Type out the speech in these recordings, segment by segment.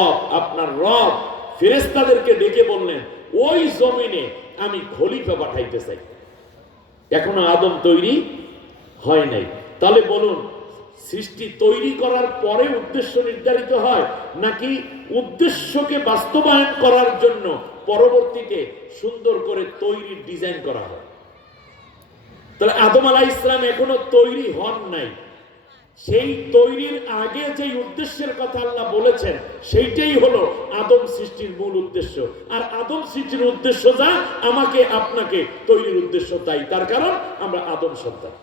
আপনার রব ফেরেস্তাদেরকে ডেকে বললেন, ওই জমিনে আমি খলিফা পাঠাইতে চাই। এখনও আদম তৈরি হয় নাই। তাহলে বলুন, সৃষ্টি তৈরি করার পরে উদ্দেশ্য নির্ধারিত হয়, নাকি উদ্দেশ্যকে বাস্তবায়ন করার জন্য পরবর্তীতে সুন্দর করে তৈরির ডিজাইন করা হয়? তাহলে আদম আলাহ ইসলাম এখনও তৈরি হন নাই। সেই তৈরির আগে যে উদ্দেশ্যের কথা আল্লাহ বলেছেন, সেইটাই হলো আদম সৃষ্টির মূল উদ্দেশ্য। আর আদম সৃষ্টির উদ্দেশ্য যা, আমাকে, আপনাকে তৈরির উদ্দেশ্য তাই। তার কারণ আমরা আদম সন্তান।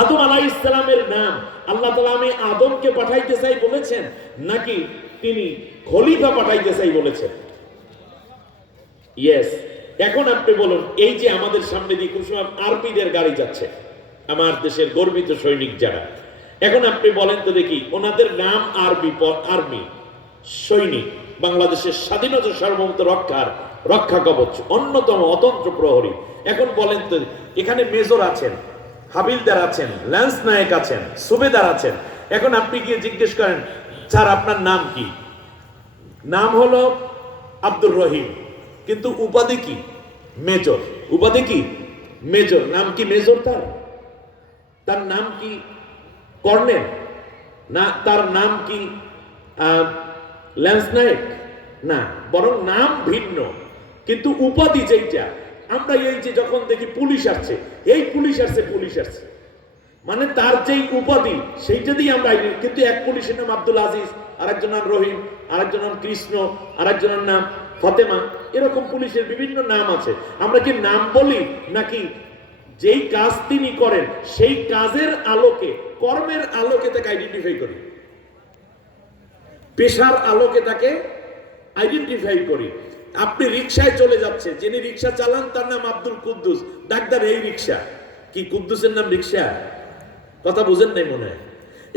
আদম আলাহ ইসলামের নাম, আল্লাহ তালা আমি আদমকে পাঠাইতে চাই বলেছেন, নাকি তিনি খলিফা পাঠাইতে চাই বলেছেন? ইয়েস এখন আপনি বলুন, এই যে আমাদের সামনে দিয়ে খুব সময় আরপিদের গাড়ি যাচ্ছে আমার দেশের গর্বিত সৈনিক যারা। এখন আপনি বলেন তো দেখি, ওনাদের নাম আরবি আর্মি সৈনিক, বাংলাদেশের স্বাধীনতা সার্বভৌমত্ব রক্ষার রক্ষা কবচ, অন্যতম অতন্ত্র প্রহরী। এখন বলেন তো, এখানে মেজর আছেন, হাবিলদার আছেন, ল্যান্স নায়ক আছেন, সুবেদার আছেন। এখন আপনি গিয়ে জিজ্ঞেস করেন, স্যার, আপনার নাম কি? নাম হলো আব্দুর রহিম, কিন্তু উপাধি কি? মেজর। উপাধি কি? মেজর। নাম কি মেজর তার? তার নাম কি কর্নেল? না, তার নাম কি ল্যান্স না, বরং নাম ভিন্ন। কিন্তু উপাধি যেইটা, আমরা এই যে যখন দেখি পুলিশ আসছে, এই পুলিশ আসছে পুলিশ আসছে। মানে তার যেই উপাধি, সেইটা দিয়ে আমরা কিন্তু এক পুলিশের নাম আব্দুল আজিজ, আরেকজন নাম রহিম, আরেকজন নাম কৃষ্ণ আরেকজনের নাম ফতেমা, এরকম পুলিশের বিভিন্ন নাম আছে। আমরা কি নাম বলি নাকি যেই কাজ তিনি করেন, সেই কাজের আলোকে, কর্মের আলোকে তাকে আইডেন্টিফাই করি। পেশার আলোকে তাকে আইডেন্টিফাই করি। আপনি রিক্সায় চলে যাচ্ছে, যিনি রিক্সা চালান, তার নাম আব্দুল কুদ্দুস। ডাক্তার, এই রিক্সা কি, কুদ্দুসের নাম রিক্সা কথা বুঝেন নাই মনে হয়?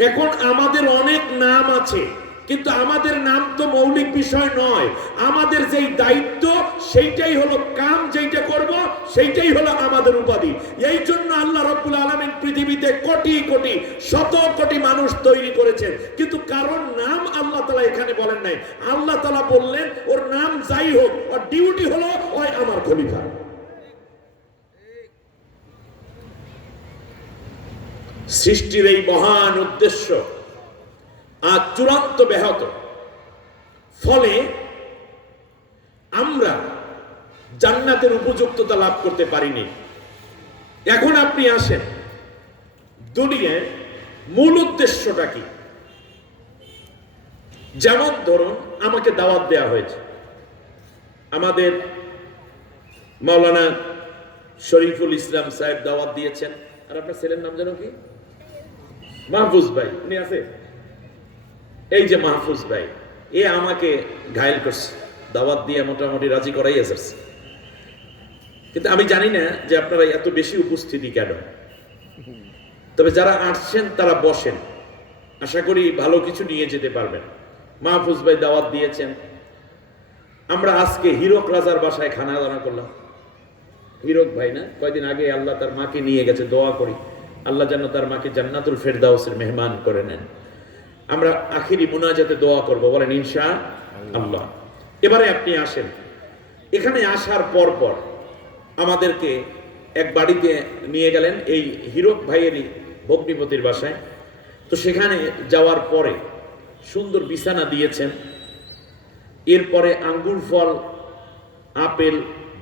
এখন আমাদের অনেক নাম আছে। কিন্তু আমাদের নাম তো মৌলিক বিষয় নয়। আমাদের যেই দায়িত্ব, সেইটাই হলো কাম যেইটা করব, সেইটাই হলো আমাদের উপাধি। এই জন্য আল্লাহ রব্বুল আলমিন পৃথিবীতে কোটি কোটি, শত কোটি মানুষ তৈরি করেছেন। কিন্তু কারণ নাম আল্লাহ তালা এখানে বলেন নাই। আল্লাহ তালা বললেন, ওর নাম যাই হোক, ওর ডিউটি হলো ওই আমার খলিফা। সৃষ্টির এই মহান উদ্দেশ্য আজ চূড়ান্ত ব্যাহত। ফলে আমরা জান্নাতের উপযুক্ততা লাভ করতে পারিনি। এখন আপনি আসেন। দুনিয়ায় মূল উদ্দেশ্যটা কি? যেমন ধরুন, আমাকে দাওয়াত দেওয়া হয়েছে। আমাদের মাওলানা শরীফুল ইসলাম সাহেব দাওয়াত দিয়েছেন। আর আপনার ছেলের নাম যেন কি? মাহফুজ ভাই। উনি আছে? এই যে মাহফুজ ভাই, এ আমাকে ঘায়ল করছে, দাওয়াত দিয়ে মোটামুটি রাজি করাই এসেছে কিন্তু আমি জানি না যে আপনারা এত বেশি উপস্থিতি কেন। তবে যারা আসছেন, তারা বসেন। আশা করি ভালো কিছু নিয়ে যেতে পারবেন। মাহফুজ ভাই দাওয়াত দিয়েছেন। আমরা আজকে হিরক রাজার বাসায় খানা দানা করলাম। হিরক ভাই না, কয়দিন আগে আল্লাহ তার মাকে নিয়ে গেছে, দোয়া করি। আল্লাহ যেন তার মাকে জান্নাতুল ফেরদাউসের মেহমান করে নেন। আমরা আখিরি মুনাজাতে দোয়া করব, বলেন ইনশা আল্লাহ। এবারে আপনি আসেন। এখানে আসার পর পর আমাদেরকে এক বাড়িতে নিয়ে গেলেন এই হিরক ভাইয়েরই ভগ্নিপতির বাসায়। তো সেখানে যাওয়ার পরে সুন্দর বিছানা দিয়েছেন। এরপরে আঙ্গুর ফল, আপেল,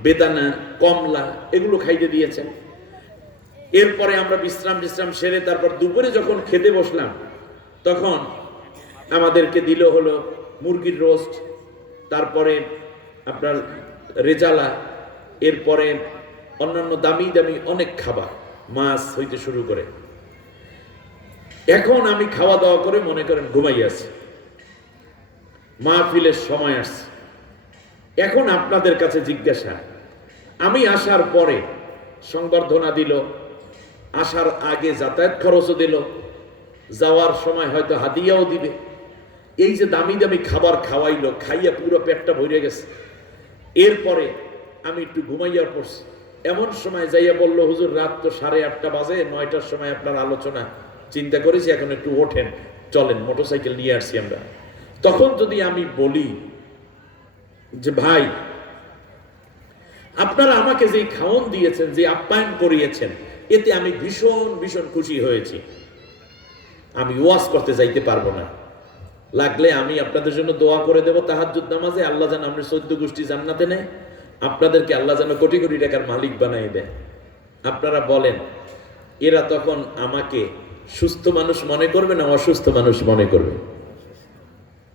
বেদানা, কমলা এগুলো খাইতে দিয়েছেন। এরপরে আমরা বিশ্রাম বিশ্রাম সেরে তারপর দুপুরে যখন খেতে বসলাম তখন আমাদেরকে দিল হলো মুরগির রোস্ট, তারপরে আপনার রেজালা, এরপরে অন্যান্য দামি দামি অনেক খাবার, মাছ হইতে শুরু করে। এখন আমি খাওয়া দাওয়া করে মনে করেন ঘুমাই আছি। মাহফিলের সময় আসছে। এখন আপনাদের কাছে জিজ্ঞাসা, আমি আসার পরে সংবর্ধনা দিল, আসার আগে যাতায়াত খরচও দিল যাওয়ার সময় হয়তো হাদিয়াও দিবে। এই যে দামি দামি খাবার খাওয়াইলো, খাইয়া পুরো পেটটা ভরে গেছে। এরপরে আমি একটু ঘুমাইয়া পড়ছি। এমন সময় যাইয়া বলল, হুজুর, রাত তো সাড়ে আটটা বাজে, নয়টার সময় আপনার আলোচনা। চিন্তা করেছি, এখন একটু ওঠেন, চলেন, মোটরসাইকেল নিয়ে আসছি আমরা। তখন যদি আমি বলি যে, ভাই, আপনারা আমাকে যে খাওয়ন দিয়েছেন যে আপ্যায়ন করিয়েছেন, এতে আমি ভীষণ ভীষণ খুশি হয়েছি। আমি ওয়াজ করতে যাইতে পারব না। লাগলে আমি আপনাদের জন্য দোয়া করে দেবো তাহাজ্জুদ নামাজে, আল্লাহ যেন আপনি চোদ্দ গোষ্ঠী জান্নাতে নেয়, আপনাদেরকে আল্লাহ যেন কোটি কোটি টাকার মালিক বানাই দেয়। আপনারা বলেন, এরা তখন আমাকে সুস্থ মানুষ মনে করবে না অসুস্থ মানুষ মনে করবে?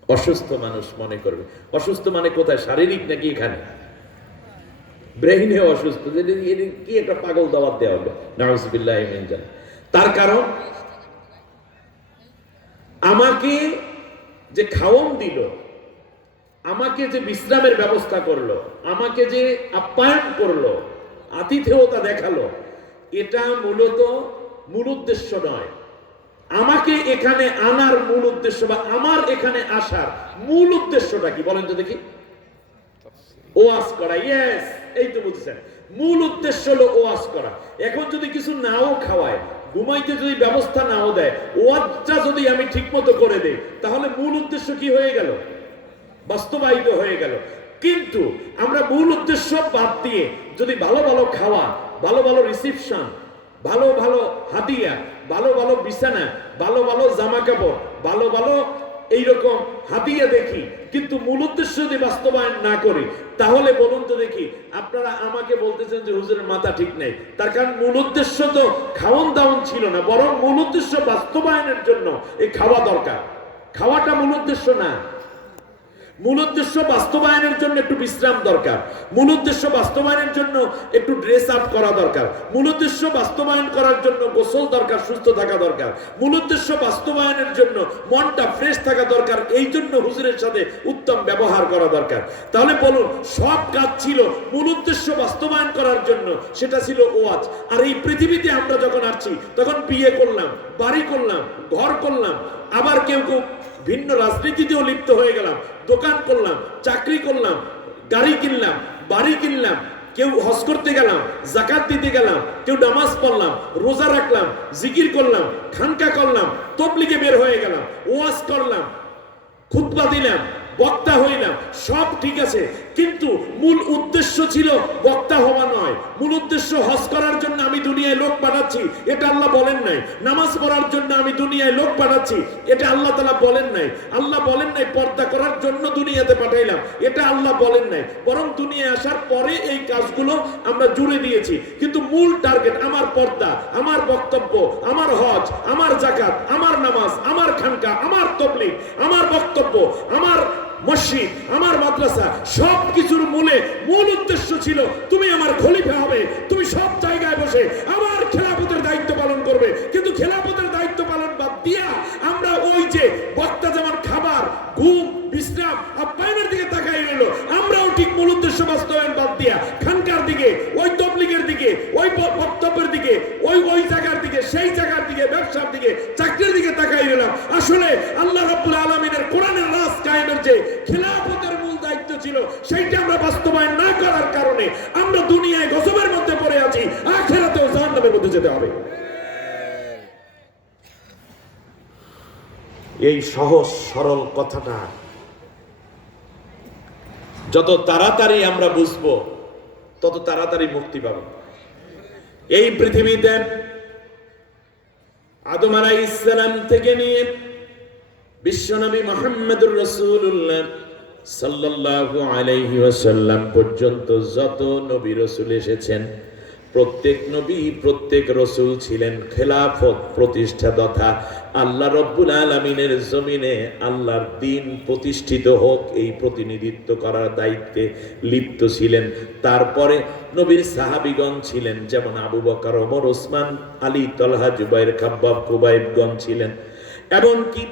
অসুস্থ মানুষ মনে করবে। অসুস্থ মানে কোথায়? শারীরিক নাকি এখানে? ব্রেইনে অসুস্থ। কি একটা পাগল দাওয়াত দেওয়া হবে তার কারণ আমাকে যে খাওয়ন দিল, আমাকে যে বিশ্রামের ব্যবস্থা করল, আমাকে যে আপ্যায়ন করল, আতিথেয়তা দেখাল, এটা মূলত মূল উদ্দেশ্য নয়। আমাকে এখানে আনার মূল উদ্দেশ্য বা আমার এখানে আসার মূল উদ্দেশ্যটা কি? বলেন তো দেখি। ওয়াজ করা ইয়েস এই তো বুঝছেন। মূল উদ্দেশ্য হলো ওয়াজ করা। এখন যদি কিছু নাও খাওয়ায় ঘুমাইতে যদি ব্যবস্থা নাও দেয়, ওয়াজটা যদি আমি ঠিক মতো করে দেই, তাহলে মূল উদ্দেশ্য কি হয়ে গেল? বাস্তবায়িত হয়ে গেল। কিন্তু আমরা মূল উদ্দেশ্য বাদ দিয়ে যদি ভালো ভালো খাওয়া, ভালো ভালো রিসিপশন ভালো ভালো হাতিয়া, ভালো ভালো বিছানা, ভালো ভালো জামা কাপড়, ভালো ভালো এইরকম হাতিয়া দেখি, কিন্তু মূল উদ্দেশ্য যদি বাস্তবায়ন না করি, তাহলে বলুন তো দেখি, আপনারা আমাকে বলতেছেন যে হুজুরের মাথা ঠিক নেই। তার কারণ মূল উদ্দেশ্য তো খাওয়ন দাওন ছিল না, বরং মূল উদ্দেশ্য বাস্তবায়নের জন্য এই খাওয়া দরকার। খাওয়াটা মূল উদ্দেশ্য না। মূল উদ্দেশ্য বাস্তবায়নের জন্য একটু বিশ্রাম দরকার। মূল উদ্দেশ্য বাস্তবায়নের জন্য একটু ড্রেস আপ করা দরকার। মূল উদ্দেশ্য বাস্তবায়ন করার জন্য গোসল দরকার, সুস্থ থাকা দরকার। মূল উদ্দেশ্য বাস্তবায়নের জন্য মনটা ফ্রেশ থাকা দরকার, এই জন্য হুজুরের সাথে উত্তম ব্যবহার করা দরকার। তাহলে বলুন, সব কাজ ছিল মূল উদ্দেশ্য বাস্তবায়ন করার জন্য, সেটা ছিল ওয়াজ। আর এই পৃথিবীতে আমরা যখন আসছি, তখন বিয়ে করলাম, বাড়ি করলাম, ঘর করলাম, আবার কেউ কেউ ভিন্ন রাজনীতিতেও লিপ্ত হয়ে গেলাম। দোকান করলাম, চাকরি করলাম, গাড়ি কিনলাম, বাড়ি কিনলাম, কেউ হজ করতে গেলাম, জাকাত দিতে গেলাম, কেউ নামাজ পড়লাম, রোজা রাখলাম, জিকির করলাম, খানকা করলাম, তবলিগে বের হয়ে গেলাম, ওয়াজ করলাম, খুতবা দিলাম, বক্তা হইলাম, সব ঠিক আছে। কিন্তু মূল উদ্দেশ্য ছিল বক্তা হওয়া নয়। মূল উদ্দেশ্য হজ করার জন্য আমি দুনিয়ায় লোক পাঠাচ্ছি। এটা আল্লাহ বলেন নাই। নামাজ পড়ার জন্য আমি দুনিয়ায় লোক পাঠাচ্ছি। এটা আল্লাহ তালা বলেন নাই। আল্লাহ বলেন নাই, পর্দা করার জন্য দুনিয়াতে পাঠাইলাম। এটা আল্লাহ বলেন নাই। বরং দুনিয়ায় আসার পরে এই কাজগুলো আমরা জুড়ে দিয়েছি। কিন্তু মূল টার্গেট আমার পর্দা, আমার বক্তব্য, আমার হজ, আমার জাকাত আমার নামাজ, আমার খানকা, আমার তবলিগ, আমার বক্তব্য, আমার মসজিদ, আমার মাদ্রাসা সব কিছুর মূলে, মূল উদ্দেশ্য ছিল, তুমি আমার খলিফা হবে, তুমি সব জায়গায় বসে আমার খেলাফতের দায়িত্ব পালন করবে। কিন্তু খেলাফতের দায়িত্ব পালন বাদ দিয়া আমরা ওই যে বক্তা যেমন খাবার, ঘুম, বিশ্রাম, আপ্যায়নের দিকে তাকাই রইল, আমরাও ঠিক মূল উদ্দেশ্য বাস্তবায়ন বাদ দিয়া খানকার দিকে, ওই দিকে ওই বক্তব্যের দিকে, ওই ওই জায়গার দিকে, সেই জায়গার দিকে, ব্যবসার দিকে, চাকরির দিকে তাকাই রইলাম। আসলে আল্লাহ রাব্বুল আলামিনের কোরআনের কায়েমের যে মূল দায়িত্ব ছিল, সেইটা আমরা বাস্তবায়ন না করার কারণে আমরা দুনিয়ায় মধ্যে পড়ে আছি, আখেরাতেও জাহান্নামের মধ্যে যেতে হবে। এই সহজ, সরল কথাটা যত তাড়াতাড়ি আমরা বুঝব, তত তাড়াতাড়ি মুক্তি পাব। এই পৃথিবীতে আদম আলাই ইসলাম থেকে নিয়ে বিশ্বনবী মোহাম্মদুর রসুল্লাহ সাল্লাহ আলাইহি ওয়াসাল্লাম পর্যন্ত যত নবী রসুল এসেছেন প্রত্যেক নবী, প্রত্যেক রসুল ছিলেন খেলাফত প্রতিষ্ঠা তথা আল্লাহ রব্বুল আলমিনের জমিনে আল্লাহর দিন প্রতিষ্ঠিত হোক, এই প্রতিনিধিত্ব করার দায়িত্বে লিপ্ত ছিলেন। তারপরে নবীর সাহাবিগণ ছিলেন, যেমন আবু বকর, ওমর, ওসমান, আলী, তলহা, জুবাইর, খাব্বাব, কুবাইবগণ ছিলেন। এমনকি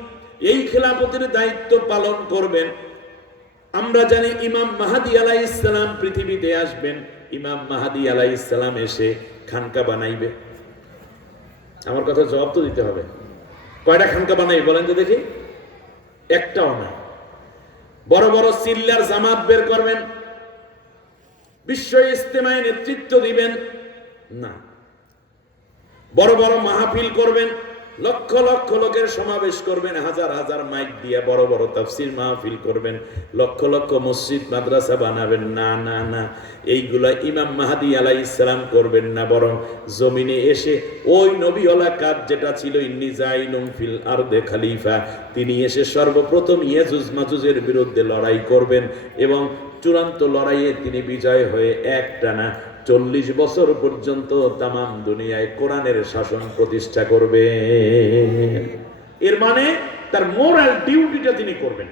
এই খেলাফতের দায়িত্ব পালন করবেন আমরা জানি ইমাম মাহাদি আলাই ইসলাম পৃথিবীতে আসবেন, ইমাম মাহাদি আলাই ইসলাম এসে খানকা বানাইবে। আমার কথা জবাব তো দিতে হবে। কয়টা খানকা বানাই বলেন তো দেখি। একটাও না। বড় বড় সিল্লার জামাত বের করবেন। বিশ্ব ইস্তেমায় নেতৃত্ব দিবেন। না। বড় বড় মাহফিল করবেন। লক্ষ লক্ষ লোকের সমাবেশ করবেন, হাজার হাজার মাইক দিয়ে বড় বড় তাফসির মাহফিল করবেন, লক্ষ লক্ষ মসজিদ, মাদ্রাসা বানাবেন, না না না, এইগুলা ইমাম মাহাদি আলাই ইসলাম করবেন না, বরং জমিনে এসে ওই নবী নবীওয়ালা কাজ যেটা ছিল, ইন্নি জাইনুম ফিল আরদে খালিফা, তিনি এসে সর্বপ্রথম ইয়াজুজ মাজুজের বিরুদ্ধে লড়াই করবেন এবং চূড়ান্ত লড়াইয়ে তিনি বিজয় হয়ে একটানা চল্লিশ বছর পর্যন্ত তামাম দুনিয়ায় কোরআনের শাসন প্রতিষ্ঠা করবে এর মানে তার মোরাল ডিউটিটা তিনি করবেন।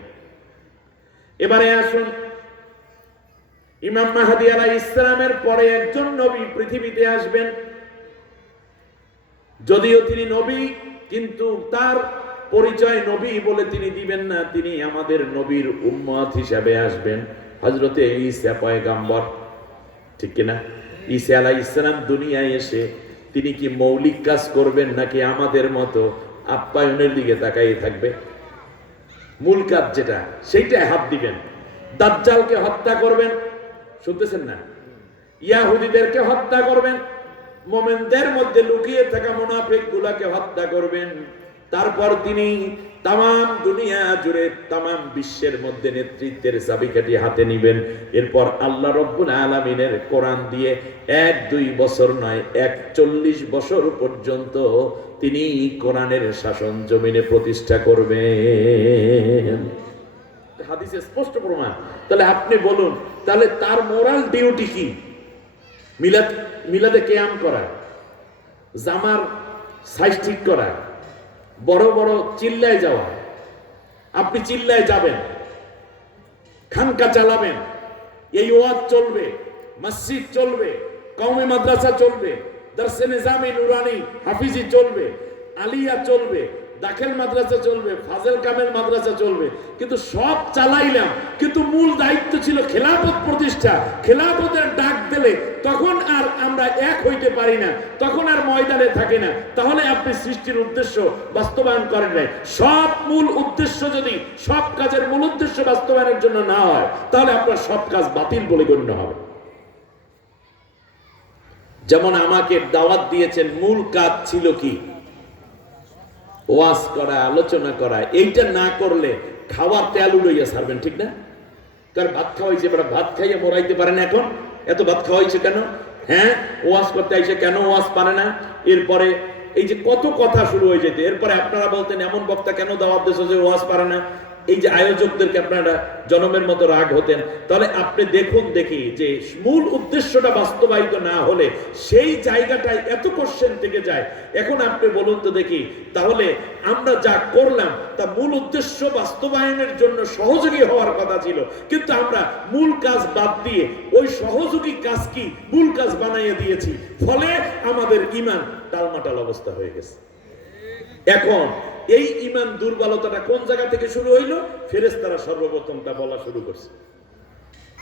এবারে আসুন, ইমাম মাহাদি আলাহ ইসলামের পরে একজন নবী পৃথিবীতে আসবেন। যদিও তিনি নবী, কিন্তু তার পরিচয় নবী বলে তিনি দিবেন না, তিনি আমাদের নবীর উম্মত হিসাবে আসবেন। হজরতে ঈসা পয়গাম্বর। ঠিক কিনা ঈসা আলাহ ইসলাম দুনিয়ায় এসে তিনি কি মৌলিক কাজ করবেন নাকি আমাদের মতো আপ্যায়নের দিকে তাকাই থাকবে? মূল কাজ যেটা, সেইটাই হাত দিবেন। দাজ্জালকে হত্যা করবেন, শুনতেছেন না? ইয়াহুদিদেরকে হত্যা করবেন, মোমেনদের মধ্যে লুকিয়ে থাকা মুনাফিক গুলাকে হত্যা করবেন। তারপর তিনি তাম দুনিয়া জুড়ে তাম বিশ্বের মধ্যে নেতৃত্বের চাবিকাঠি হাতে নিবেন। এরপর আল্লাহ রব্বুল আলমিনের কোরআন দিয়ে এক, দুই বছর নয় একচল্লিশ বছর পর্যন্ত তিনি কোরআনের শাসন জমিনে প্রতিষ্ঠা করবেন। হাদিসে স্পষ্ট প্রমাণ। তাহলে আপনি বলুন, তাহলে তার মোরাল ডিউটি কি? মিলাদ, মিলাদে কেয়াম করা, জামার সাইজ ঠিক করা বড় বড় চিল্লায় যাওয়া। আপনি চিল্লায় যাবেন, খানকা চালাবেন, এই ওয়াজ চলবে, মসজিদ চলবে, কওমি মাদ্রাসা চলবে দর্শে নিজামি নুরানি হাফিজি চলবে, আলিয়া চলবে, দাখিল মাদ্রাসা চলবে, ফাজেল কামেল মাদ্রাসা চলবে। কিন্তু সব চালাইলাম, কিন্তু মূল দায়িত্ব ছিল খেলাফত প্রতিষ্ঠা, খেলাফতের ডাক দিলে তখন আর আমরা এক হইতে পারি না, তখন আর ময়দানে থাকে না। তাহলে আপনি সৃষ্টির উদ্দেশ্য বাস্তবায়ন করেন নাই। সব মূল উদ্দেশ্য যদি, সব কাজের মূল উদ্দেশ্য বাস্তবায়নের জন্য না হয়, তাহলে আপনার সব কাজ বাতিল বলে গণ্য হবে। যেমন আমাকে দাওয়াত দিয়েছেন, মূল কাজ ছিল কি? ওয়াজ করা, আলোচনা করা, এইটা না করলে খাওয়ার তেলু লইয়া সারবেন ঠিক না? কারণ ভাত খাওয়াইছে ভাত খাইয়ে মরাইতে পারে না এখন। এত ভাত খাওয়াইছে কেন? হ্যাঁ? ওয়াশ করতে আইসে কেন ওয়াশ পারে না? এরপরে এই যে কত কথা শুরু হয়ে যেত। এরপরে আপনারা বলতেন, এমন বক্তা কেন দাওয়াত দেশ যে ওয়াজ পারে না? এই যে আয়োজকদেরকে আপনারা জনমের মতো রাগ হতেন, তাহলে আপনি দেখুন দেখি যে মূল উদ্দেশ্যটা বাস্তবায়িত না হলে সেই জায়গাটায় এত কোশ্চেন থেকে যায়। এখন আপনি বলুন তো দেখি, তাহলে আমরা যা করলাম, তা মূল উদ্দেশ্য বাস্তবায়নের জন্য সহযোগী হওয়ার কথা ছিল। কিন্তু আমরা মূল কাজ বাদ দিয়ে ওই সহযোগী কাজ কি মূল কাজ বানাইয়ে দিয়েছি। ফলে আমাদের ইমান টালমাটাল অবস্থা হয়ে গেছে। এখন এই ইমান দুর্বলতাটা কোন জায়গা থেকে শুরু হইল? ফেরেস্তারা সর্বপ্রথম তা বলা শুরু করছে।